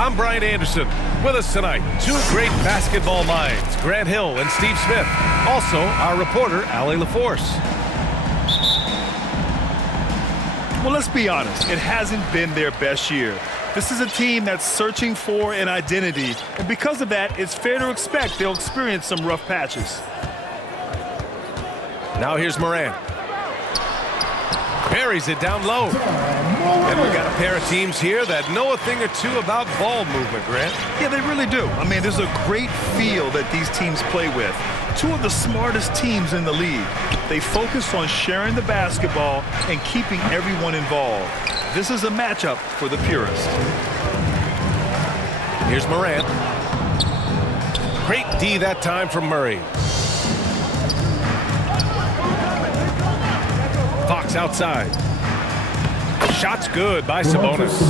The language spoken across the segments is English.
I'm Brian Anderson. With us tonight, two great basketball minds, Grant Hill and Steve Smith. Also, our reporter, Allie LaForce. Well, let's be honest. It hasn't been their best year. This is a team that's searching for an identity, and because of that, it's fair to expect they'll experience some rough patches. Now here's Morant. Buries it down low. And we've got a pair of teams here that know a thing or two about ball movement, Grant. Yeah, they really do. I mean, there's a great feel that these teams play with. Two of the smartest teams in the league. They focus on sharing the basketball and keeping everyone involved. This is a matchup for the purist. Here's Morant. Great D that time from Murray. Fox outside. Shot's good by Sabonis.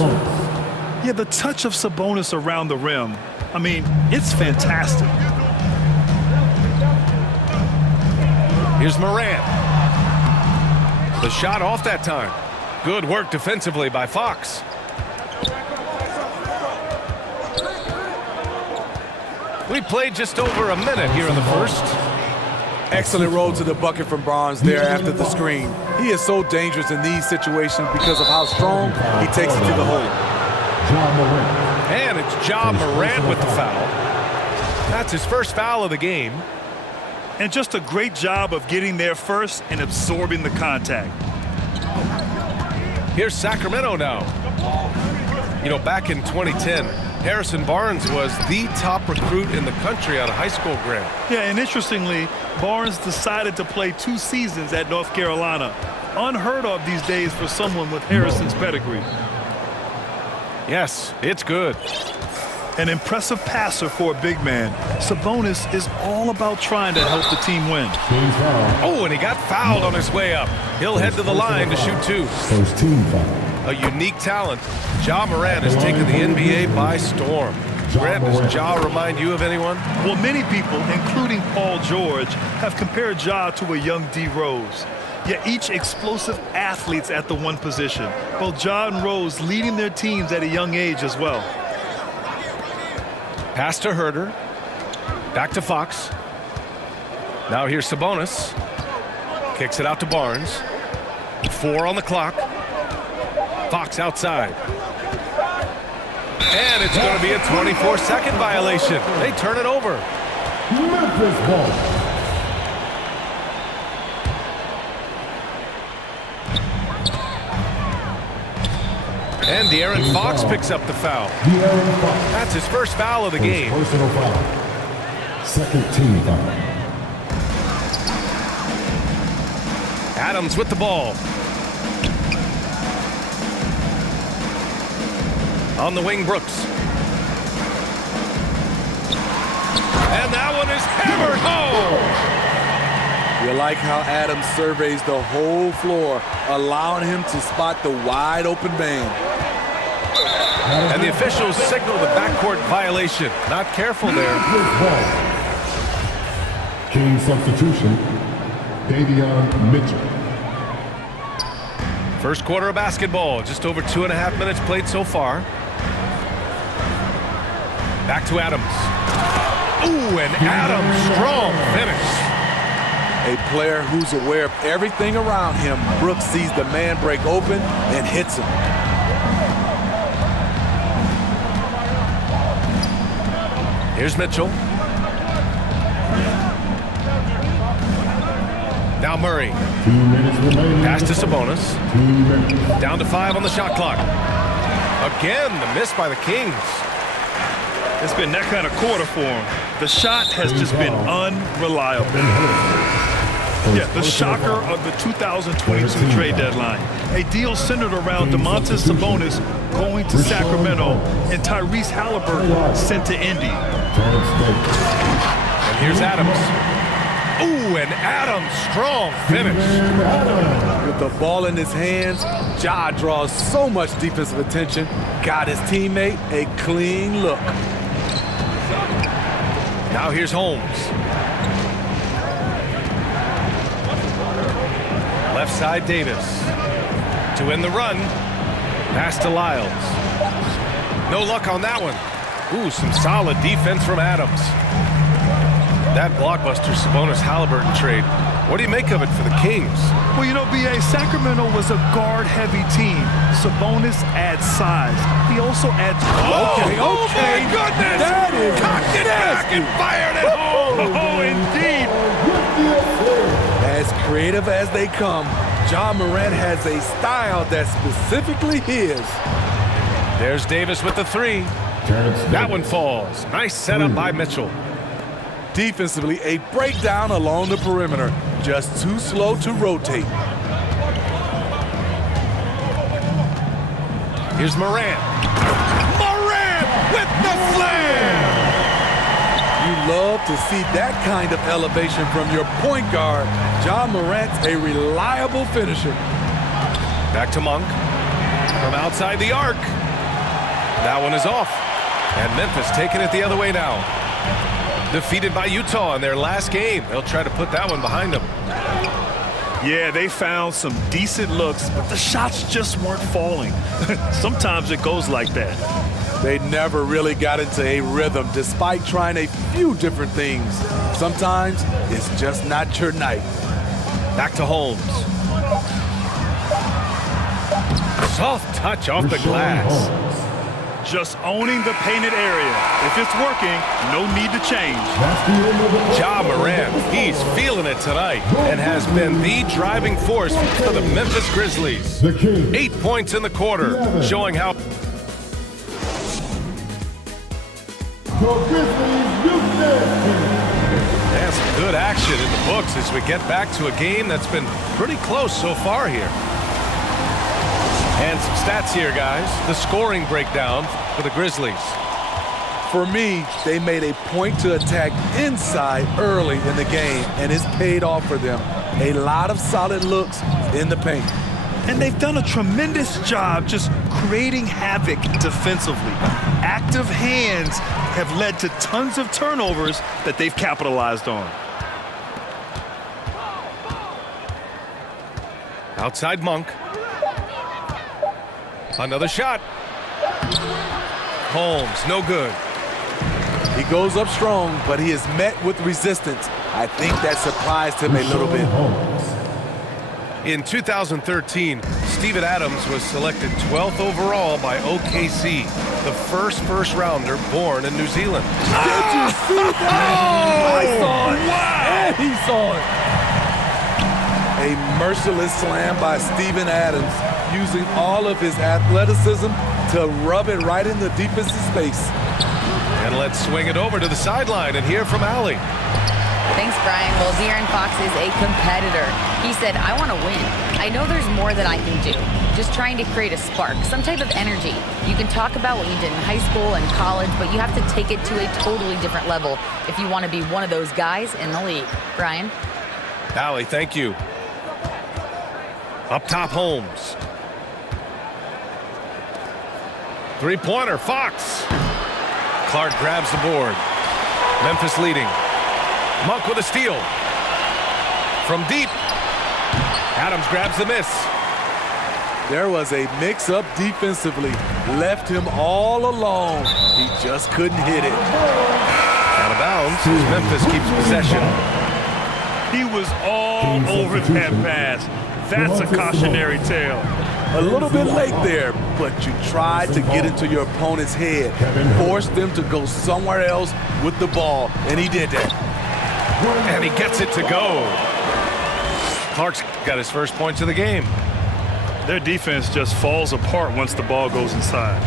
Yeah, the touch of Sabonis around the rim, I mean, it's fantastic. Here's Morant. The shot off that time. Good work defensively by Fox. We played just over a minute here in the first. Excellent roll to the bucket from Barnes there after the screen. He is so dangerous in these situations because of how strong he takes it to the hole. And it's Ja Morant with the foul. That's his first foul of the game. And just a great job of getting there first and absorbing the contact. Here's Sacramento now. You know, back in 2010, Harrison Barnes was the top recruit in the country out of high school, Grant. Yeah, and interestingly, Barnes decided to play 2 seasons at North Carolina. Unheard of these days for someone with Harrison's pedigree. Yes, it's good. An impressive passer for a big man. Sabonis is all about trying to help the team win. Oh, and he got fouled on his way up. He'll head to the line to shoot 2. First team foul. A unique talent. Ja Morant has taken the NBA by storm. Grant, does Ja remind you of anyone? Well, many people, including Paul George, have compared Ja to a young D. Rose. Yet each explosive athletes at the one position. Both Ja and Rose leading their teams at a young age as well. Pass to Herter. Back to Fox. Now here's Sabonis. Kicks it out to Barnes. 4 on the clock. Fox outside. And it's going to be a 24-second violation. They turn it over. Memphis ball. And De'Aaron Fox picks up the foul. That's his first foul of the game. Personal foul. Second team foul. Adams with the ball. On the wing, Brooks. And that one is hammered home. You like how Adams surveys the whole floor, allowing him to spot the wide open man. And the officials signal the backcourt violation. Not careful there. King substitution. Davion Mitchell. First quarter of basketball. Just over 2.5 minutes played so far. Back to Adams. Ooh, and Adams, strong finish. A player who's aware of everything around him. Brooks sees the man break open and hits him. Here's Mitchell. Now Murray. 2 minutes remaining. Pass to Sabonis. 2 minutes. Down to 5 on the shot clock. Again, the miss by the Kings. It's been that kind of quarter for him. The shot has just been unreliable. Yeah, the shocker of the 2022 trade deadline. A deal centered around Domantas Sabonis going to Sacramento and Tyrese Halliburton sent to Indy. And here's Adams. Ooh, and Adams, strong finish. With the ball in his hands, Ja draws so much defensive attention. Got his teammate a clean look. Now here's Holmes. Left side, Davis. To win the run. Pass to Lyles. No luck on that one. Ooh, some solid defense from Adams. That blockbuster Sabonis-Halliburton trade. What do you make of it for the Kings? Well, you know, B.A., Sacramento was a guard-heavy team. Sabonis adds size. He also adds... Okay. Oh, my goodness! That is Cocked it back and fired it home! Oh, indeed. As creative as they come, Ja Morant has a style that's specifically his. There's Davis with the three. That one falls. Nice setup by Mitchell. Defensively, a breakdown along the perimeter. Just too slow to rotate. Here's Morant. Morant with the slam! You love to see that kind of elevation from your point guard. Ja Morant's a reliable finisher. Back to Monk. From outside the arc. That one is off. And Memphis taking it the other way now. Defeated by Utah in their last game. They'll try to put that one behind them. Yeah, they found some decent looks, but the shots just weren't falling. Sometimes it goes like that. They never really got into a rhythm despite trying a few different things. Sometimes it's just not your night. Back to Holmes. Soft touch off the glass. Just owning the painted area. If it's working, no need to change. Ja Morant, he's feeling it tonight and has been the driving force for the Memphis Grizzlies. 8 points in the quarter, showing how... And some good action in the books as we get back to a game that's been pretty close so far here. And some stats here, guys. The scoring breakdown for the Grizzlies. For me, they made a point to attack inside early in the game, and it's paid off for them. A lot of solid looks in the paint. And they've done a tremendous job just creating havoc defensively. Active hands have led to tons of turnovers that they've capitalized on. Outside Monk. Another shot. Holmes, no good. He goes up strong, but he is met with resistance. I think that surprised him a little bit. In 2013, Steven Adams was selected 12th overall by OKC, the first rounder born in New Zealand. Did you see that? I saw it. Wow! And he saw it. A merciless slam by Steven Adams, using all of his athleticism to rub it right in the deepest space. And let's swing it over to the sideline and hear from Allie. Thanks, Brian. Well, De'Aaron Fox is a competitor. He said, I want to win. I know there's more that I can do. Just trying to create a spark, some type of energy. You can talk about what you did in high school and college, but you have to take it to a totally different level if you want to be one of those guys in the league. Brian? Allie, thank you. Up top, Holmes. Three-pointer, Fox. Clark grabs the board. Memphis leading. Monk with a steal. From deep. Adams grabs the miss. There was a mix-up defensively. Left him all alone. He just couldn't hit it. Out of bounds as Memphis keeps possession. He was all over that pass. That's a cautionary tale. A little bit late there, but you tried to get into your opponent's head. Forced them to go somewhere else with the ball, and he did that. And he gets it to go. Clark's got his first points of the game. Their defense just falls apart once the ball goes inside.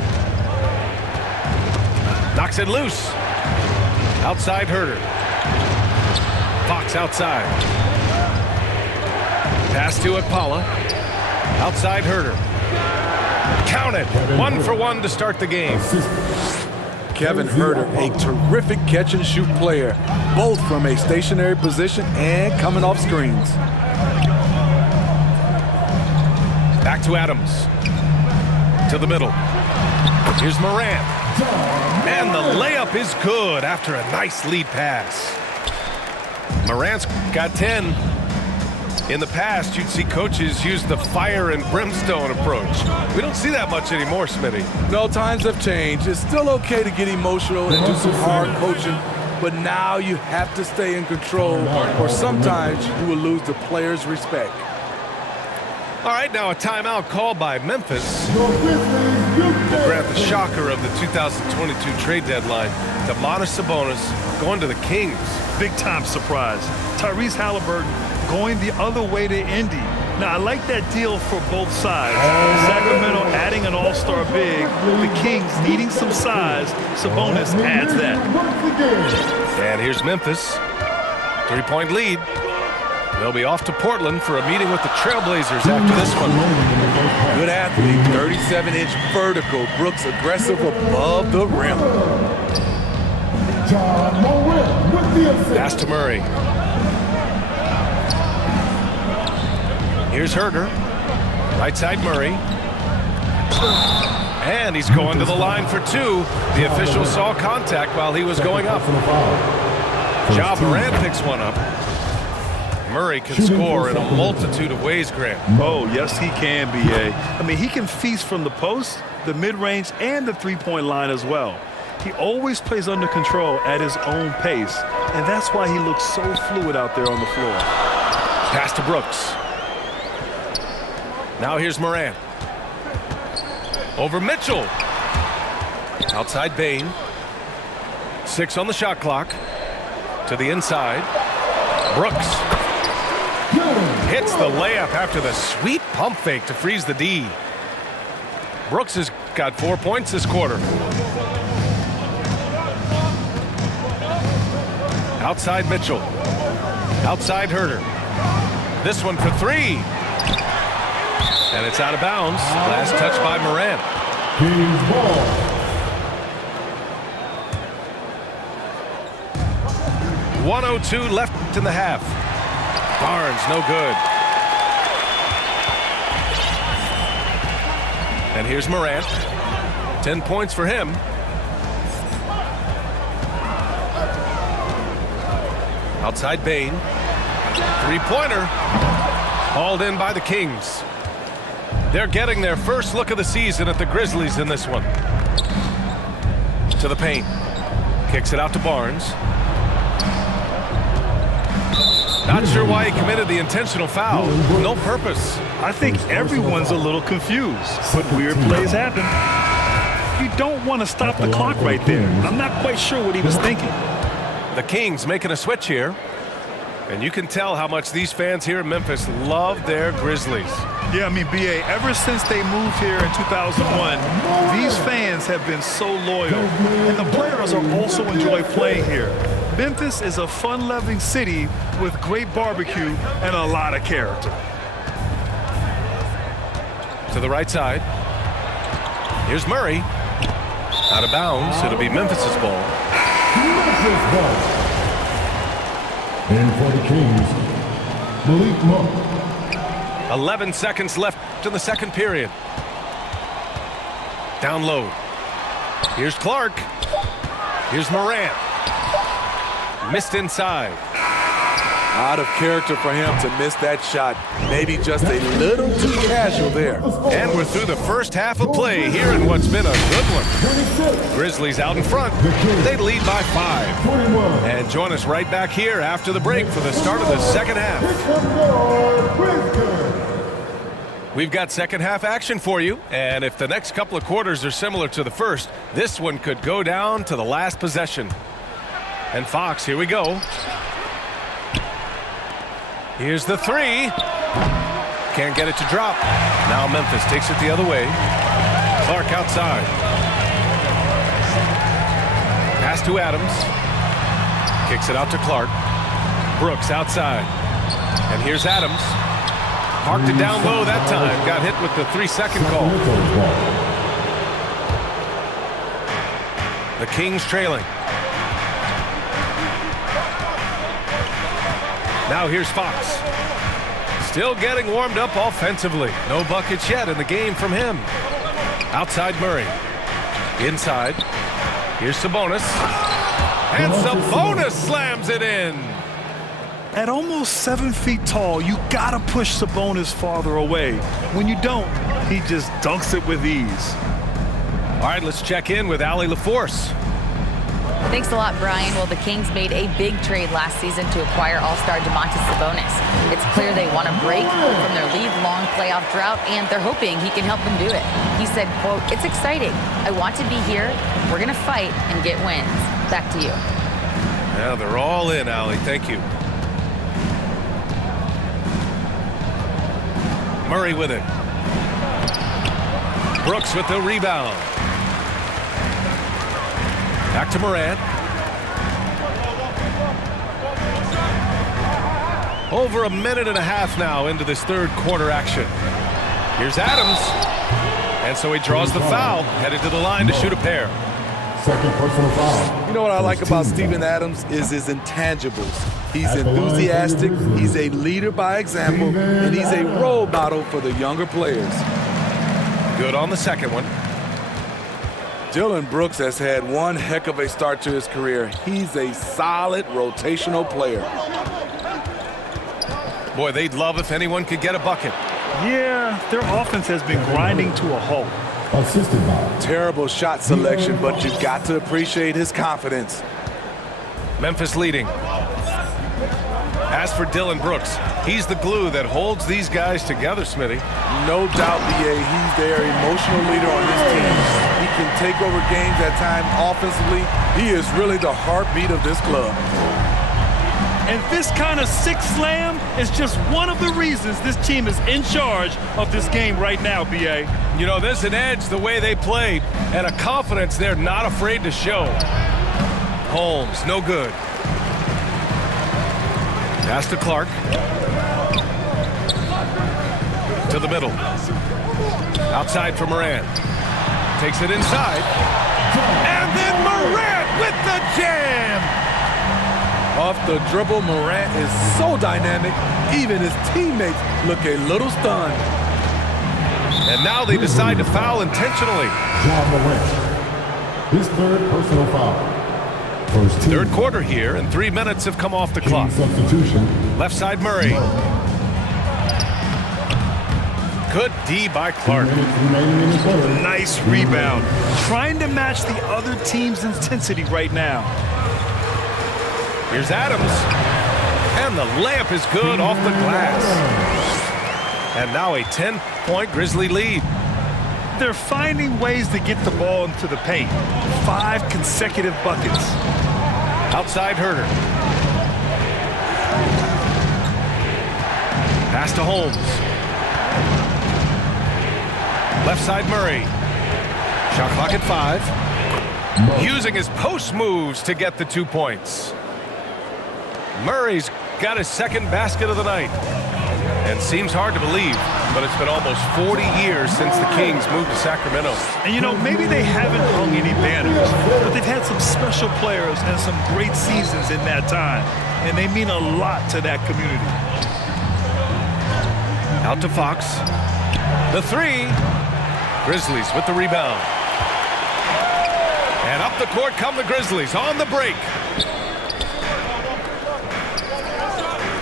Knocks it loose. Outside Herter. Fox outside. Pass to Akpala. Outside Herter. Count it. 1-for-1 to start the game. Kevin Herter, a terrific catch-and-shoot player, both from a stationary position and coming off screens. Back to Adams. To the middle. Here's Morant. And the layup is good after a nice lead pass. Morant's got 10. In the past, you'd see coaches use the fire and brimstone approach. We don't see that much anymore, Smitty. No, times have changed. It's still okay to get emotional and do some hard coaching, but now you have to stay in control, or sometimes you will lose the players' respect. All right, now a timeout called by Memphis. We'll grant the shocker of the 2022 trade deadline. Domantas Sabonis going to the Kings. Big-time surprise. Tyrese Halliburton going the other way to Indy. Now, I like that deal for both sides. Sacramento adding an all-star big. The Kings needing some size. Sabonis adds that. And here's Memphis. 3-point lead. They'll be off to Portland for a meeting with the Trailblazers after this one. Good athlete, 37-inch vertical. Brooks aggressive above the rim. Pass to Murray. Here's Herder. Right side Murray. And he's going to the line for two. The official saw contact while he was going up. Ja Morant picks one up. Murray can score in a multitude of ways, Grant. Oh, yes, he can, B.A. I mean, he can feast from the post, the mid-range, and the three-point line as well. He always plays under control at his own pace, and that's why he looks so fluid out there on the floor. Pass to Brooks. Now here's Morant. Over Mitchell. Outside Bane. 6 on the shot clock. To the inside. Brooks. Hits the layup after the sweet pump fake to freeze the D. Brooks has got 4 points this quarter. Outside Mitchell. Outside Herder. This one for 3. And it's out of bounds. Last touch by Morant. 1:02 left in the half. Barnes, no good. And here's Morant. 10 points for him. Outside Bane. Three-pointer. Hauled in by the Kings. They're getting their first look of the season at the Grizzlies in this one. To the paint. Kicks it out to Barnes. Not sure why he committed the intentional foul. No purpose. I think everyone's a little confused, but weird plays happen. You don't want to stop the clock right there. I'm not quite sure what he was thinking. The Kings making a switch here. And you can tell how much these fans here in Memphis love their Grizzlies. Yeah, I mean, B.A., ever since they moved here in 2001, these fans have been so loyal. And the players are also enjoy playing here. Memphis is a fun-loving city with great barbecue and a lot of character. To the right side. Here's Murray. Out of bounds. It'll be Memphis's ball. And for the Kings, Malik Monk. 11 seconds left in the second period. Down low. Here's Clark. Here's Morant. Missed inside. Out of character for him to miss that shot. Maybe just a little too casual there. And we're through the first half of play here in what's been a good one. Grizzlies out in front. They lead by 5. And join us right back here after the break for the start of the second half. We've got second half action for you. And if the next couple of quarters are similar to the first, this one could go down to the last possession. And Fox, here we go. Here's the 3. Can't get it to drop. Now Memphis takes it the other way. Clark outside. Pass to Adams. Kicks it out to Clark. Brooks outside. And here's Adams. Parked it down low that time. Got hit with the 3-second call. The Kings trailing. Now here's Fox. Still getting warmed up offensively. No buckets yet in the game from him. Outside Murray. Inside. Here's Sabonis. And Sabonis slams it in. At almost 7 feet tall, you gotta push Sabonis farther away. When you don't, he just dunks it with ease. All right, let's check in with Allie LaForce. Thanks a lot, Brian. Well, the Kings made a big trade last season to acquire all-star Domantas Sabonis. It's clear they want to break from their league-long playoff drought, and they're hoping he can help them do it. He said, quote, "It's exciting. I want to be here. We're going to fight and get wins." Back to you. Yeah, they're all in, Allie. Thank you. Murray with it. Brooks with the rebound. Back to Morant. Over a minute and a half now into this third quarter action. Here's Adams. And so he draws the foul, headed to the line to shoot a pair. Second personal foul. You know what I like about Steven Adams is his intangibles. He's enthusiastic, he's a leader by example, and he's a role model for the younger players. Good on the second one. Dillon Brooks has had one heck of a start to his career. He's a solid rotational player. Boy, they'd love if anyone could get a bucket. Yeah, their offense has been grinding to a halt. Assisted by Terrible shot selection, but you've got to appreciate his confidence. Memphis leading. As for Dillon Brooks, he's the glue that holds these guys together, Smitty. No doubt, B.A., he's their emotional leader on this team. He can take over games at times offensively. He is really the heartbeat of this club. And this kind of sick slam is just one of the reasons this team is in charge of this game right now, B.A. You know, there's an edge the way they play and a confidence they're not afraid to show. Holmes, no good. Pass to Clark. To the middle. Outside for Morant. Takes it inside. And then Morant with the jam! Off the dribble, Morant is so dynamic, even his teammates look a little stunned. And now they decide to foul intentionally. John Morant. His third personal foul. First team. Third quarter here, and 3 minutes have come off the clock. Substitution. Left side Murray. Good D by Clark. Nice rebound. Trying to match the other team's intensity right now. Here's Adams. And the layup is good off the glass. And now a 10-point Grizzly lead. They're finding ways to get the ball into the paint. 5 consecutive buckets. Outside Herter. Pass to Holmes. Left side Murray. Shot clock at 5. Using his post moves to get the 2 points. Murray's got his second basket of the night. And seems hard to believe, but it's been almost 40 years since the Kings moved to Sacramento. And you know, maybe they haven't hung any banners, but they've had some special players and some great seasons in that time. And they mean a lot to that community. Out to Fox. The 3. Grizzlies with the rebound. And up the court come the Grizzlies on the break.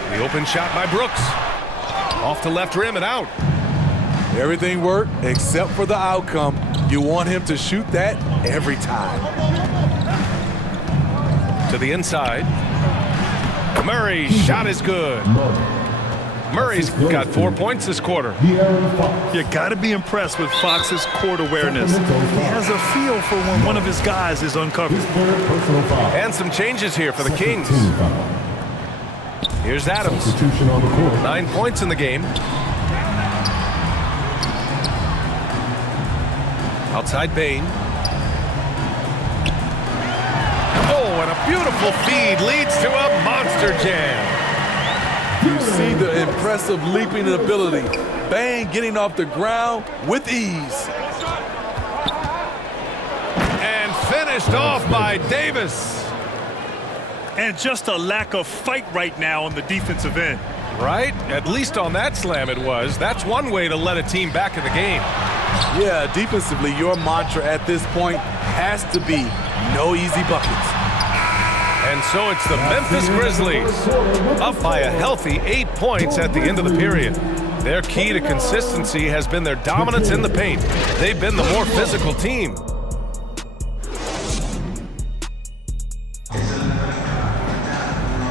The open shot by Brooks. Off the left rim and out. Everything worked except for the outcome. You want him to shoot that every time. To the inside. Murray's shot is good. Murray's got 4 points this quarter. You got to be impressed with Fox's court awareness. He has a feel for when one of his guys is uncovered. And some changes here for the Kings. Here's Adams. 9 points in the game. Outside Bain. Oh, and a beautiful feed leads to a monster jam. You see the impressive leaping ability. Bain getting off the ground with ease. And finished off by Davis. And just a lack of fight right now on the defensive end. Right? At least on that slam it was. That's one way to let a team back in the game. Yeah, defensively, your mantra at this point has to be no easy buckets. And so it's the Memphis Grizzlies up by a healthy 8 points at the end of the period. Their key to consistency has been their dominance in the paint. They've been the more physical team.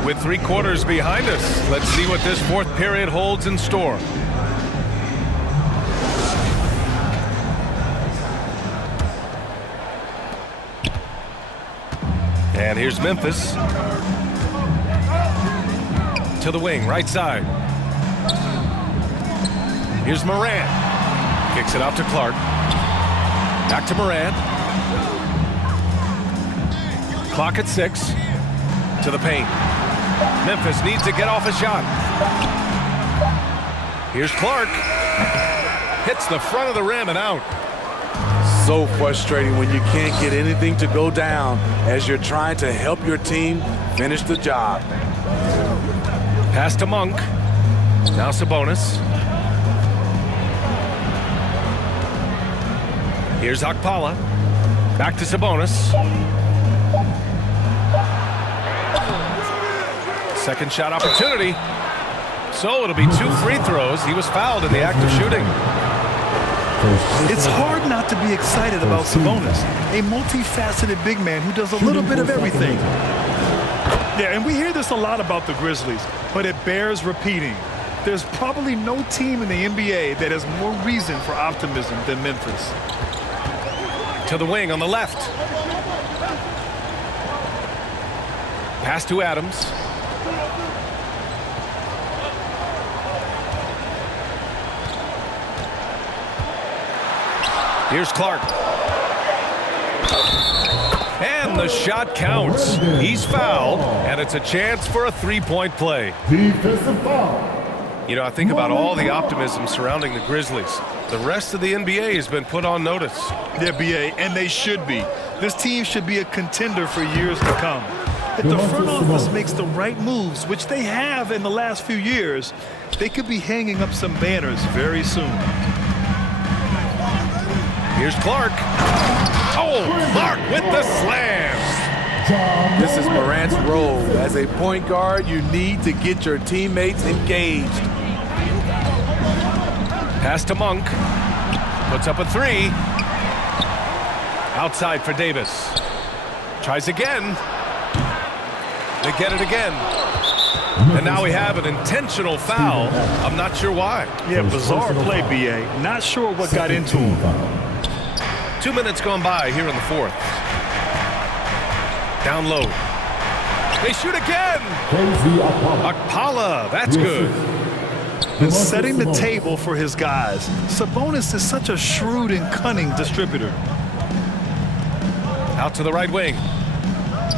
With 3 quarters behind us, let's see what this fourth period holds in store. And here's Memphis. To the wing, right side. Here's Morant. Kicks it out to Clark. Back to Morant. Clock at 6. To the paint. Memphis needs to get off a shot. Here's Clark. Hits the front of the rim and out. So frustrating when you can't get anything to go down as you're trying to help your team finish the job. Pass to Monk. Now Sabonis. Here's Okpala. Back to Sabonis. Second shot opportunity. So it'll be 2 free throws. He was fouled in the act of shooting. It's hard not to be excited about Sabonis, a multifaceted big man who does a little bit of everything. Yeah, and we hear this a lot about the Grizzlies, but it bears repeating. There's probably no team in the NBA that has more reason for optimism than Memphis. To the wing on the left. Pass to Adams. Here's Clark. And the shot counts. He's fouled, and it's a chance for a 3-point play. Defensive foul. You know, I think about all the optimism surrounding the Grizzlies. The rest of the NBA has been put on notice. Yeah, BA, and they should be. This team should be a contender for years to come. If the front office makes the right moves, which they have in the last few years, they could be hanging up some banners very soon. Here's Clark. Oh, Clark with the slam. This is Morant's role. As a point guard, you need to get your teammates engaged. Pass to Monk. Puts up a 3. Outside for Davis. Tries again. They get it again. And now we have an intentional foul. I'm not sure why. Yeah, bizarre play, BA. Not sure what got into him. 2 minutes gone by here in the fourth. Down low. They shoot again. Okpala, that's good. And setting the table for his guys. Sabonis is such a shrewd and cunning distributor. Out to the right wing.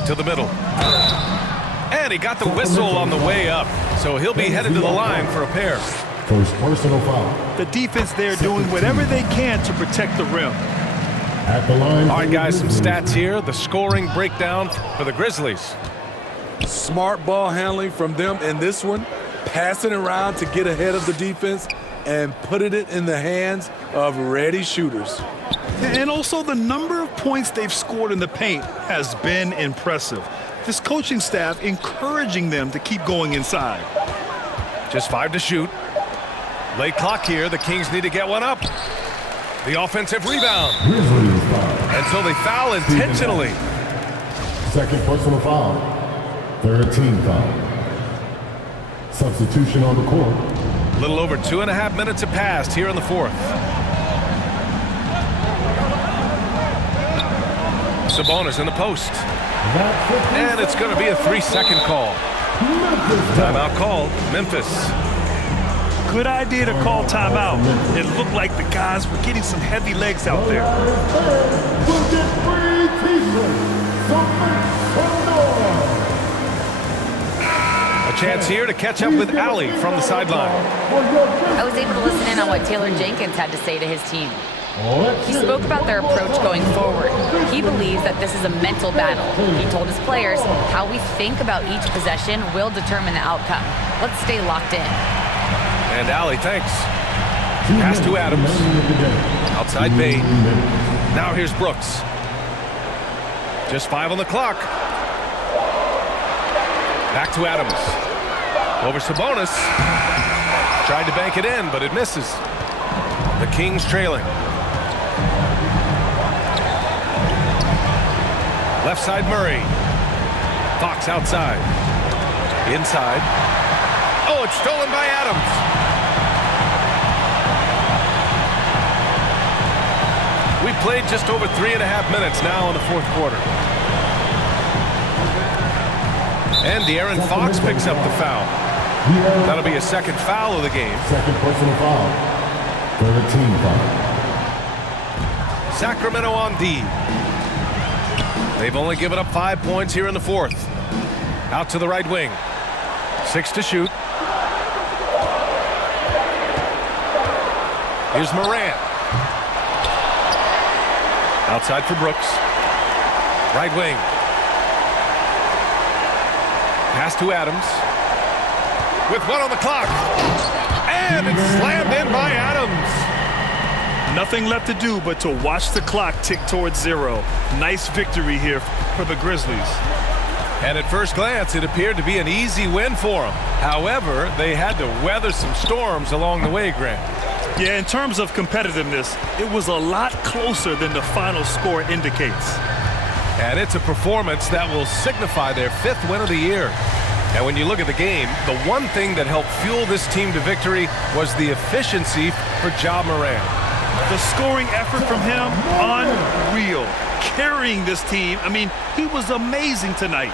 To the middle. And he got the whistle on the way up. So he'll be headed to the line for a pair. First personal foul. The defense there doing whatever they can to protect the rim. At the line. All right, guys, some stats here. The scoring breakdown for the Grizzlies. Smart ball handling from them in this one. Passing around to get ahead of the defense and putting it in the hands of ready shooters. And also the number of points they've scored in the paint has been impressive. This coaching staff encouraging them to keep going inside. Just 5 to shoot. Late clock here. The Kings need to get one up. The offensive rebound. And so they foul intentionally. Second personal foul. Third team foul. Substitution on the court. A little over 2.5 minutes have passed here in the fourth. Sabonis in the post. And it's going to be a 3-second call. Timeout called. Memphis. Good idea to call timeout. It looked like the guys were getting some heavy legs out there. A chance here to catch up with Allie from the sideline. I was able to listen in on what Taylor Jenkins had to say to his team. He spoke about their approach going forward. He believes that this is a mental battle. He told his players how we think about each possession will determine the outcome. Let's stay locked in. And Allie, thanks. Pass to Adams. Outside Bay. Now here's Brooks. Just 5 on the clock. Back to Adams. Over Sabonis. Tried to bank it in, but it misses. The Kings trailing. Left side Murray. Fox outside. Inside. Oh, it's stolen by Adams. We played just over 3.5 minutes now in the fourth quarter. And De'Aaron Fox picks up the foul. That'll be a second foul of the game. Second personal foul. Third team foul. Sacramento on D. They've only given up 5 points here in the fourth. Out to the right wing. 6 to shoot. Here's Morant. Outside for Brooks. Right wing. Pass to Adams. With 1 on the clock. And it's slammed in by Adams. Nothing left to do but to watch the clock tick towards 0. Nice victory here for the Grizzlies. And at first glance, it appeared to be an easy win for them. However, they had to weather some storms along the way, Grant. Yeah, in terms of competitiveness, it was a lot closer than the final score indicates. And it's a performance that will signify their 5th win of the year. And when you look at the game, the one thing that helped fuel this team to victory was the efficiency for Ja Morant. The scoring effort from him, unreal. Carrying this team, I mean, he was amazing tonight.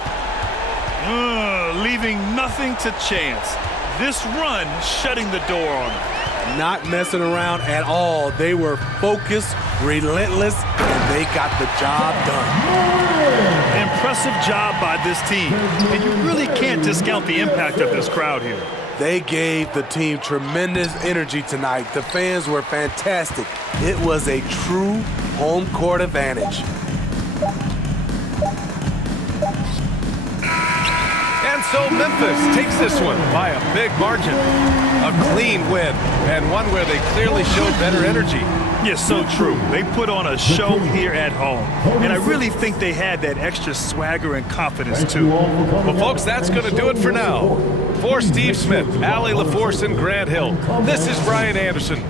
Leaving nothing to chance. This run shutting the door on him. Not messing around at all. They were focused, relentless, and they got the job done. Impressive job by this team. And you really can't discount the impact of this crowd here. They gave the team tremendous energy tonight. The fans were fantastic. It was a true home court advantage. And so Memphis takes this one by a big margin. A clean win, and one where they clearly showed better energy. Yes, so true. They put on a show here at home, and I really think they had that extra swagger and confidence, too. Well, folks, that's going to do it for now. For Steve Smith, Allie LaForce, and Grant Hill, this is Brian Anderson.